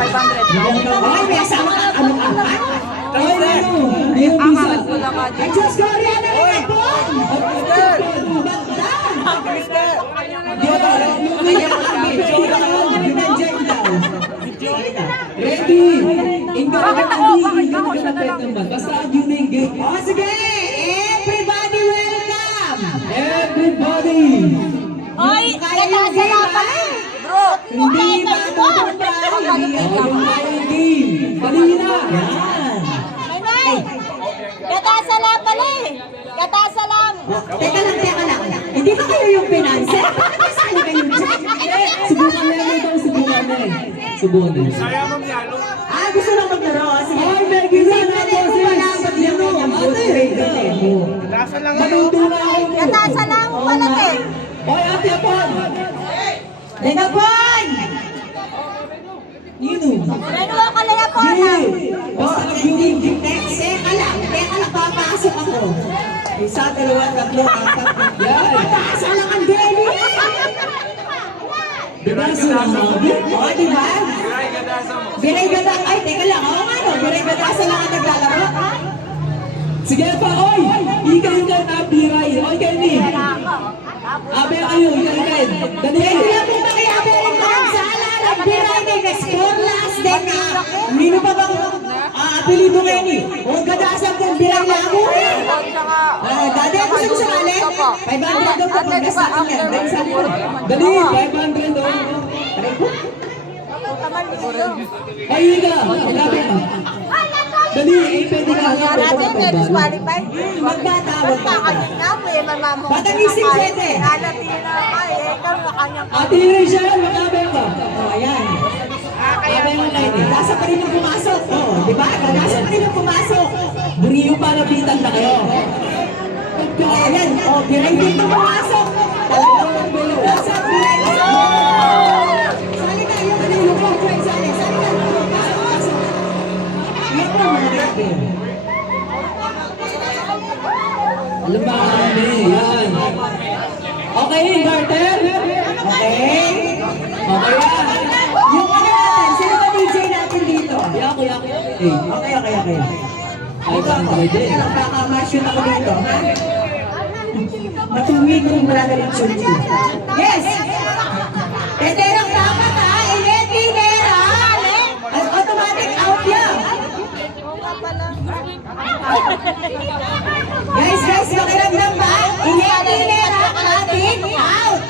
Ay, may asawa ka. Ano ka ba? Angat ko lang nga Ay, din. Diyos ko, Rihanna naman po! Ready! Ingka na ba? Basta yun na yung game. O, sige! Everybody welcome! Everybody! Oy, nagkasalapan eh. Bro, Hindi matutupan! Yung kayang game. Dali na! Yan! Manay, nagkasalapan eh. Nagkasalam. Teka lang. Hindi ba kayo yung pinanser? Bakit nasali kayo dyan? Subukan na yan ito. Subukan na yan. Subukan na yan. Ah, gusto lang maglaro. Sige. Ay, may gisa na Hindi po ko wala ba't yung ganyan? Matutunan ako mo. Nagkasalam pala eh. Oy, ate Apon! Teka, Boy! Yun Ano ka lang po na? Basta teka lang, papasok ako. Isa, dalawa, tatlo, apat. Yan! Pataas lang ang deli! Diba sinasabi? O, di ba? Biray-gada. Ay, teka lang. Oo nga no, biray-gadasa lang ang naglalaro. Sige pa, oy! Ikaw na piray. Oy, Kenny! Abe kayo, ikaw. Dali Eh, kayo. kuya po ba kaya meron ka ng sala? Nagbiray din, nag-score last din na. Nino pa bang apelido ngayon eh? O, gadasan kong biray na ako eh. Dati ako sa sumali. 500 daw po pag gas natin yan. Dali, 500 o. Ay, ika. Grabe ka. Dali, eh, pwede ka. Natin, may disqualified. Magtatawag ka. Batang isip, pwede. Alatina ka eh. Ikaw na kanyang Ate Rachel, magabe ka. O, ayan. Sabi mo na yun. Gasa pa rin yung pumasok. O, di ba? Gasa pa rin yung pumasok. Buriyo pa nabitan na kayo. O, ayan. O, biray din yung pumasok. Talagang gasa, biray. Sali ka, yung ano yung friend, sali. Sali ka. Pasok. Yan po, mga grabe. Alam ba kami? Yan. Okay, Garter? Okay? Okay yan. Yung ano natin, sino ba DJ natin dito? Yako. Eh, Okay. ay, parang pwede. Baka ma-shoot ako dito, ha? Matuwid kung wala na rin shoot. Yes! Teterang dapat, ha? Ineti, Nera! Automatic out yan! Guys, makiramdam ba? Ineti, Nera, ating out!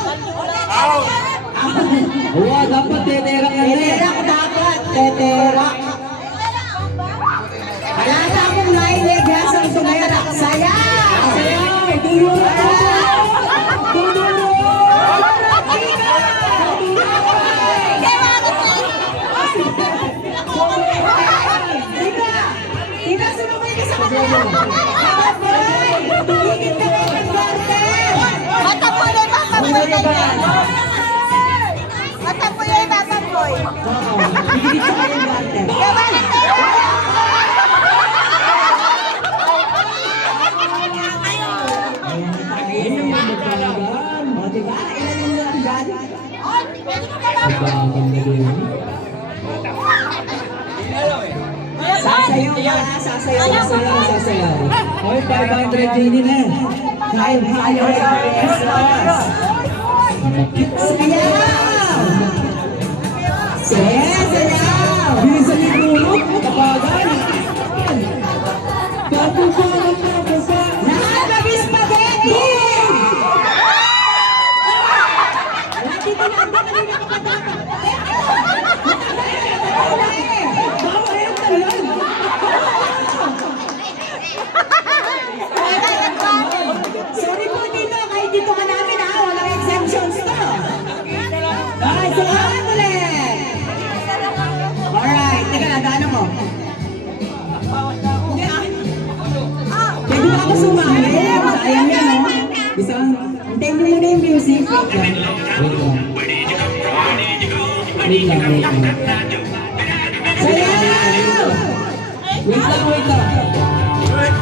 Oo, dapat teterang yan eh. Teterak dapat, teterak. Wala na akong line eh, gas ang tumerak. Sayang! Sayang! Duro! Tika, sumabay ka sa kanila. Tumigil ka na ng garden. Matapuloy, matapuloy na yan. Matapuloy, matapuloy. Tumigil ka na ng garden. Gawa na tayo. O, diba? Ilan yung langgan? Sasayaw ka, sasayaw. Oy, 500 Jenny na. Sayaw sa pesos. Sayaw! Sayaw! Bilisan niyo tulog, kapagan. Tapupan. Lahat mag-spaghetti! Lagi ka lang, kanina ka pa dapat. Bawa yung talon! Sorry po dito, kahit dito ka namin ha, walang exemptions to. Alright, sumahan ulit! Alright, teka na, gaano mo? Pwede ba ako sumali? Sayang yan, no? Isang. Hintayin mo muna yung music. Wait lang. Sayaw! Wait lang. Alright!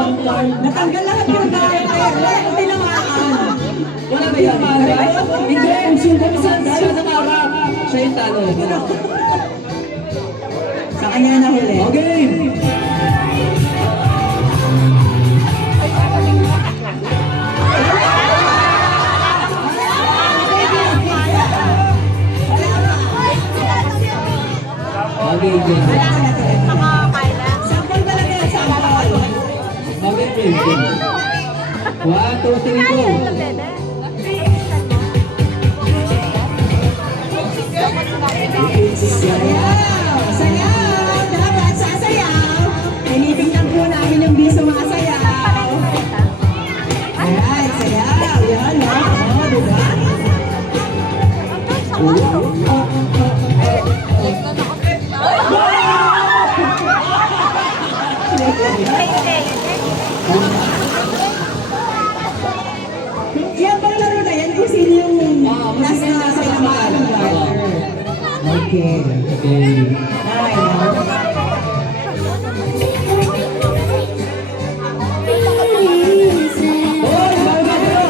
pang card. Natanggal lahat yung dahil kaya tinamaan. Wala ba yan? Hindi, sugat sa siya sa harap. Siya yung talo. Sa kanya na huli. Okay. Okay, game. Sample talaga yung sample. Okay, game. 1, 2, 3, go. Sayaw! Sayaw! Dapat sasayaw! Tinitingnan po namin yung di sumasayaw. Alright, sayaw! Yan, oh, diba? Yan bang laro na yan kung sino yung nasa naman? Okay. Okay. Ay, Hoy, bago ba ito?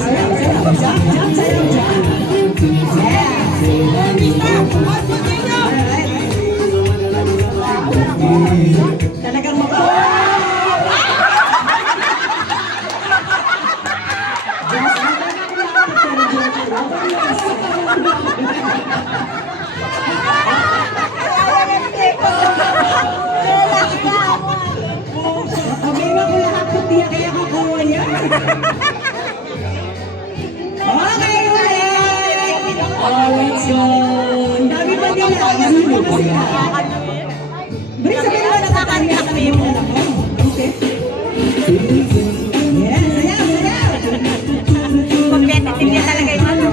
sayaw, sayaw, jump, sayaw, jump. Alright. Talagang okay nga ko lahat ko tiyak kaya ko kuha yan. Okay, ulit! Oh, let's go. Ang dami pa nila. Sino ba sila? Bring sabihin mo natatanda kami yung anak mo. Okay. Yes, sayaw, sayaw. Competitive niya talaga yung ano.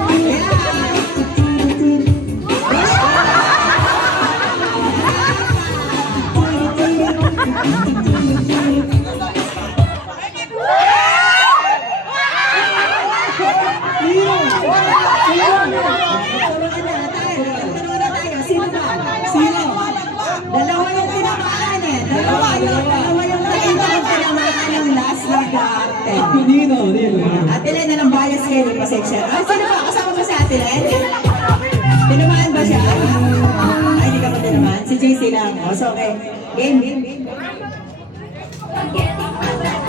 Sino ba? Sino? Dalawa yung tinamaan eh. Dalawa yung tinamaan ng last na garte. Nino, Nino. Ate Len, anong bias kayo? Pasensya. Ay, sino ba? Kasama mo si Ate Len? Tinamaan ba siya? Ay, hindi ka mo tinamaan. Si JC lang. O, so, okay. Game, game, game.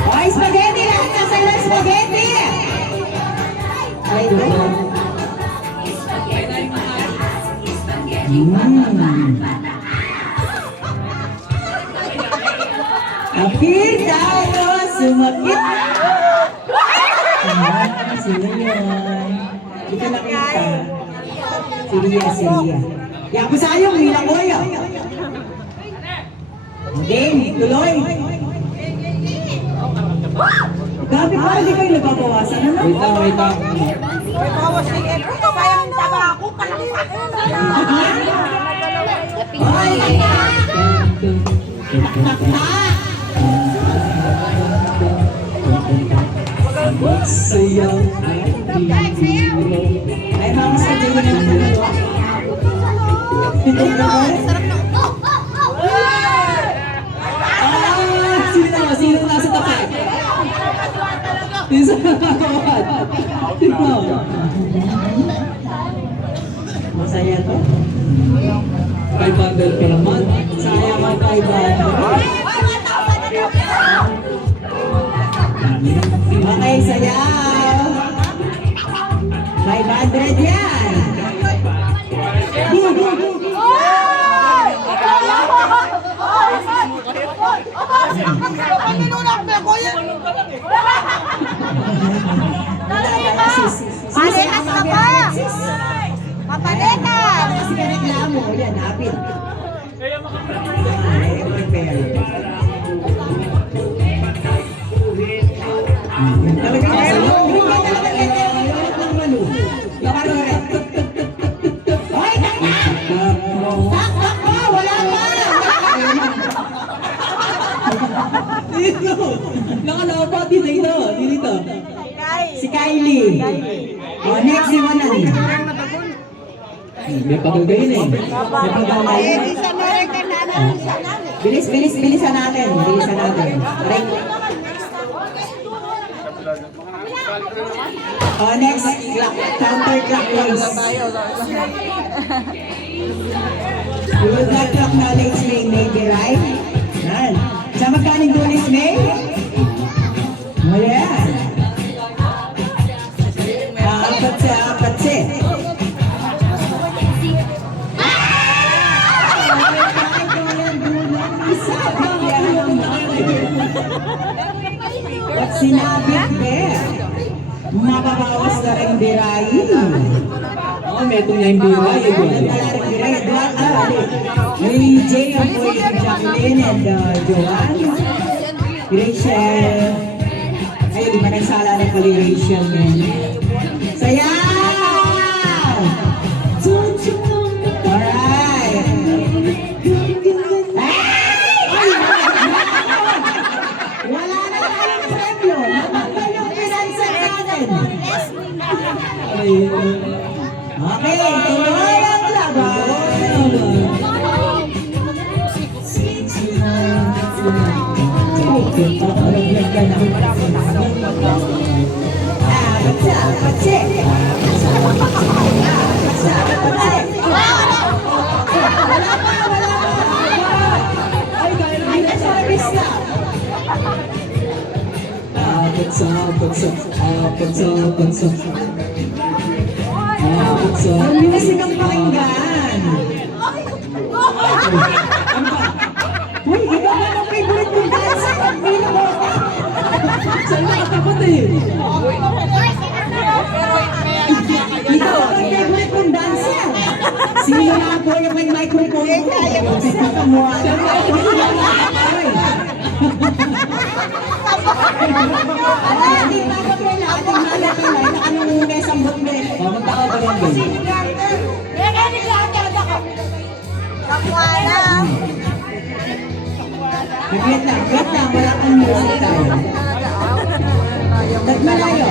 Oy, spaghetti lang! Nasa lang spaghetti! Ay, ito. Apir tayo, sumakit. Sino yun? Hindi ko nakita. Si Ria, si Ria. Yan ko sa'yo, bilang ko yun. Game, tuloy. Dami pa, hindi kayo nababawasan. Ano? Wait lang. Bawas ni Ed. Sayang yung taba ako. Ay! Sayaw. Ay, mga sa dito na tulo. Ito na ba? Sino nasa tapat? Sino sa tapat? Sino? Masaya to. 500 pa naman. Sayang ang 500. Okay, sayaw. 500 yan. Go, go, go. Palikas na pa! Papalikas! Kasi ka reklamo. Yan, hapit. Ay, prepare. Talagang ayaw. Ayaw ng manu. Nakarore. Hoy, taktak! Taktak pa! Wala pa! Dito! Nakalapat dito. Dito. Si Kylie. Oh, next si Wanan. May pagagayin eh. May paglalay. Sa American na ano siya namin. Bilisan natin. Bilisan natin. Break. Oh, next, clock, counterclockwise. We will not clock knowledge may be right. Yan. Sa magkaning dulis may? Oh, yan. Apat si. Isa pa yan. At sinabi, Bear, mababawas na rin birayin. Oh, may itong yung biray. May Jay, ang po yung Jacqueline and Joanne. Rachel. Ay, di ba nagsala ng pali Rachel yan? Sayaw! Alright. Ay! Wala na tayong premyo. Natanggal yung pinansan natin. Okay, tuloy ang laban. Ang music ang pakinggan. Uy, iba ba ang favorite kong dance? Pino mo. Saan nakatapat eh? Ikaw ang favorite kong dancer. Sino na po yung may microphone ko? Kamuha. Alam, di ba ako kailangan nakanunguna sa bukme. Pamunta ka ba lang ba? Wait lang, wala kang music tayo. Nagmalayo.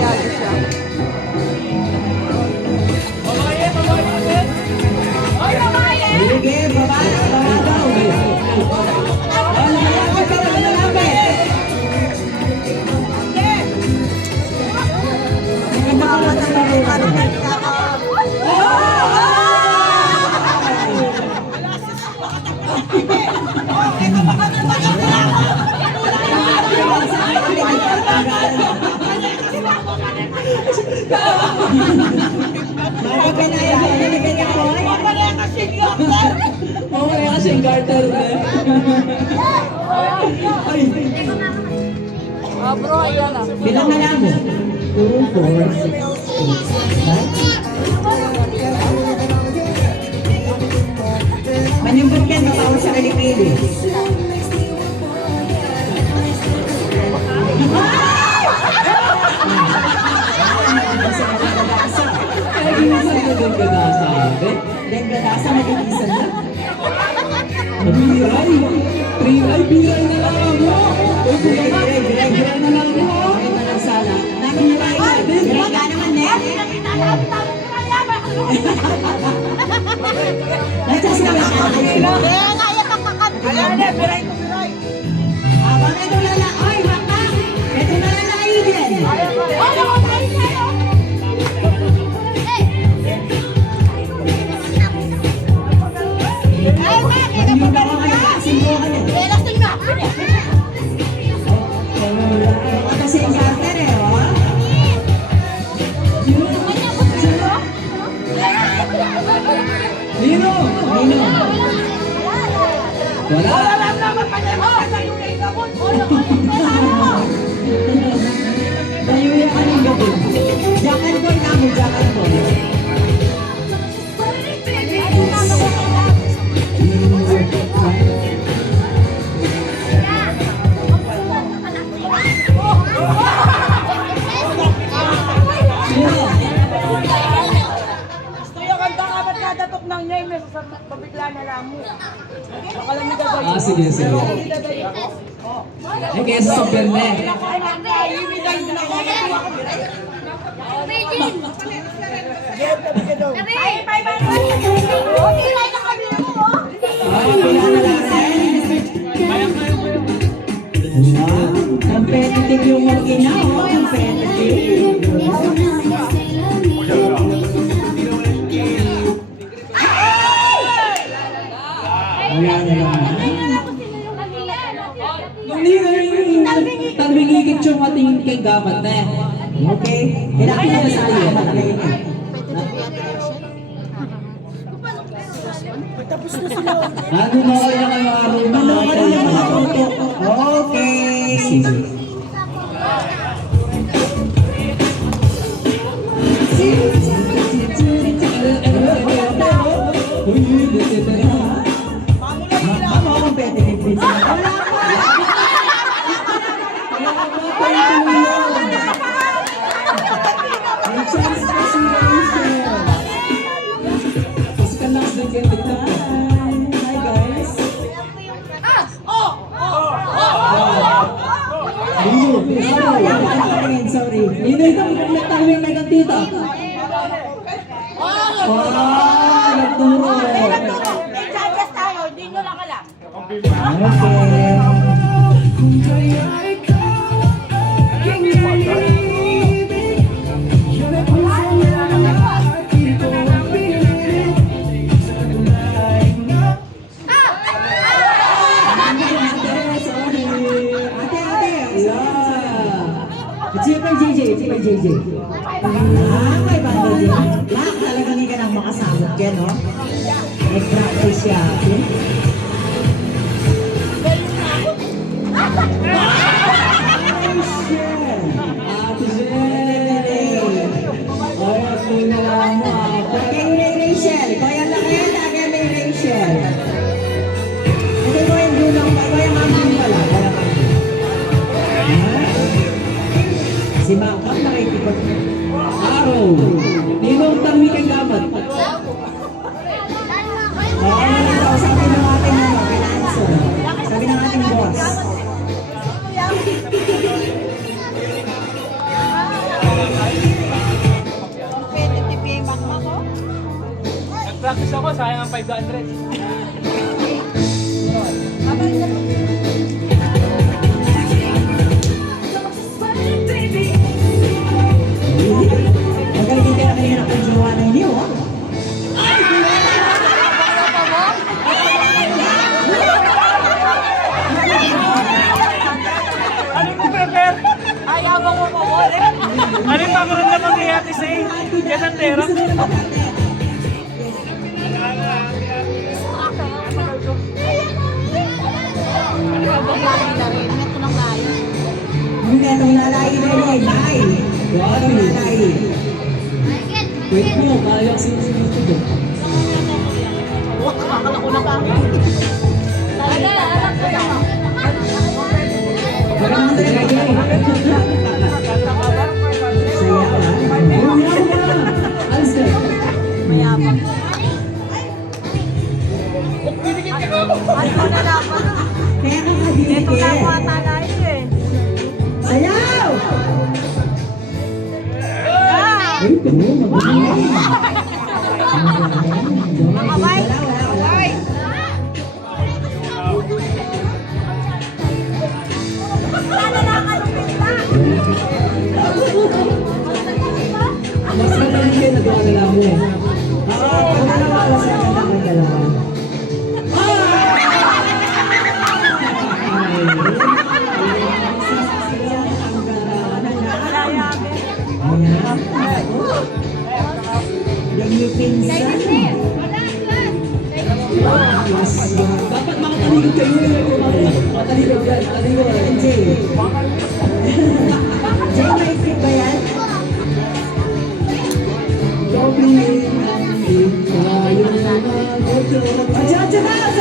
Sige, baba daw. Malapit ka na, malapit. Oh, wala kasing garter eh. Ay, Bilang na lang mo. 2, 4, 6, 7. Manimbot yan, mabawa sa kalikili. kaya ginasa ko din ka nasabi. Denggadasa, nag-iisan na. Biray. Ay, biray na lang ako. Biray na lang ako. Ay, managsala. Namin biray ka naman, ne? Nagsasabi ka naman. Abang ito na lang. Ay, baka. Ito na lang na Aiden. Hindi ba ka kayo kasimbuhan eh? Kasi yung partner eh, oh. Nino! Wala. Nayuya ka ng gabi. Jakan boy namin, jakan boy. Sige. Eh, kaya sa super na eh. Wala na lang. Competitive yung mag-ina, oh. Competitive. Wala na lang. Tagbingigit yung ating kay gamat na. Okay? Kailangan na sa iyo. Ano na kayo kayo araw na? Ano ka yung mga tutok? Okay. Sige. Ano competitive din sila? Wala pa. May chance pa si Rachel. Tapos ka lang sa ganda ka. Hi guys. Sorry. Nino ito, nagtawin na kang tita. Nagturo. I-suggest tayo, hindi nyo lang alam. Super JJ. May banda din. Lahat talagang hindi ka nang makasamot yan, no? Nag-practice siya. Ate Jen. Ay, ako na lang mo. Kay Rachel. Kaya lang yan, kay Rachel. Ito ko yung dulong, kaya mami pala. Si Mangkot nakikipag... Araw. Ninong tawi kay gamat. Sabi ng ating finanso. Sabi ng ating boss. Competitive yung makma ko. Nag-practice ako, sayang ang 500. Magaling ka na kanina ng jowa ng inyo, oh. Ano mo prepare? Ayaw mo ko mawala. Ano yung pakiramdam ni Ate Say? Yan ang tera. Hindi na itong lalaki na yun, ay. Itong lalaki. Wait mo, kaya sinusunod ko. Baka naman talaga yun. Saya ka. Alis ka. Kaya ka kadikit. Sayaw! Ay, ito mo, magaling. Wala. Mas magaling kayo nagwawala mo eh. Pagkakawala sa kanya ng dalawa. Yung yung pinsan. Dapat makataligod kayo. Makataligod yan. Taligod. Jay. Jay, may fit ba yan? Goblin. Tayo na mag-o. Diyan na!